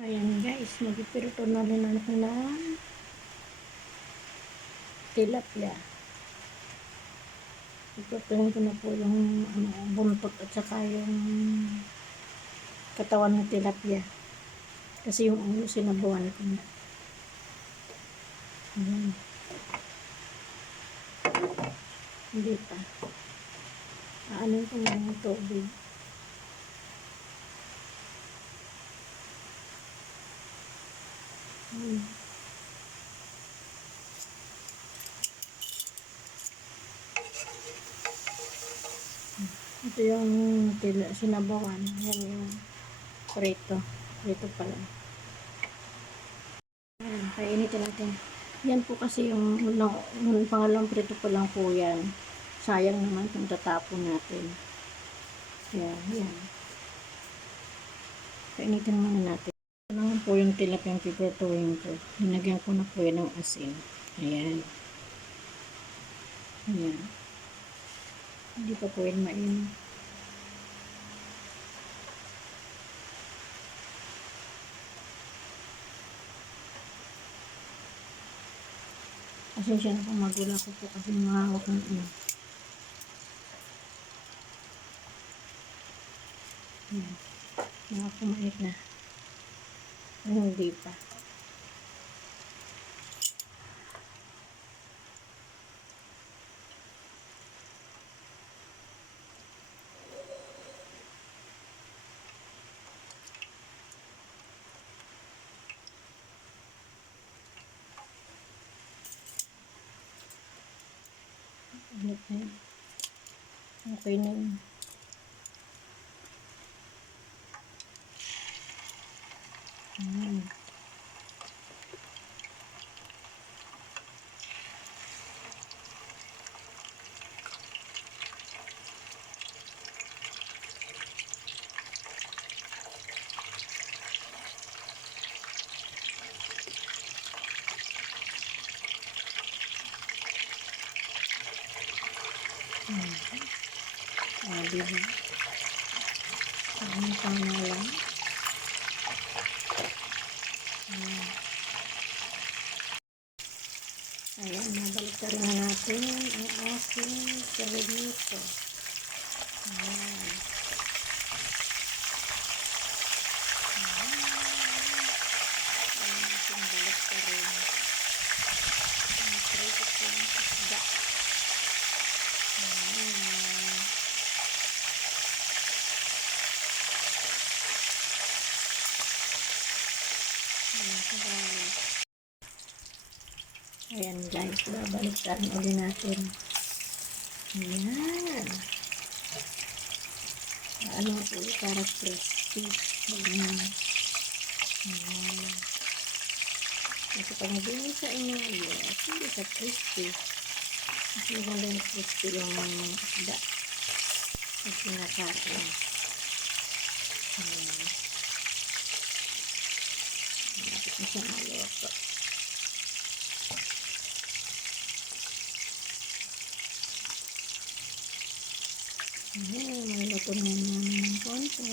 Ayan guys, magpipirito na rin ako ng tilapia. Ipirituhin ko na po yung buntot at saka yung katawan ng tilapia. Kasi yung ulo sinabawan ko na. Ayan. Hindi pa. Aanin ko na yung tubig. Ito yung sinabawan. Yan yung prito. Prito pala. Ayan, kainitin natin. Yan po kasi yung pangalawang prito pa lang po yan. Sayang naman kung tatapon natin. Yan, yan. Kainitin muna natin. Ito naman po yung tilapia yung piprituhin ko. Hinagyan ko na po yan ng asin. Ayan. Ayan. Hindi pa po yan mainit. Pasensya na kung magula ko po kasi mahawak ng ano. Ayan. Nakakumait na. Hindi pa. Okay na yun. Diba? Ang pangalan. Ayan, nabalik na natin ang aking sarilito. Ayan. Ayan, ating balik na rin. Ang prito ko ng isda. Ayan guys, babalikan ulit natin. Ayan. Ano po, para crispy. Ayan. Ayan. Kasi pag hindi sa inyo, yes, hindi sa crispy. Mas maganda yung crispy yung isda. Yung pinakain. Ayan. Malapit na siyang maluto. Ayan, maluto na namin ng konti.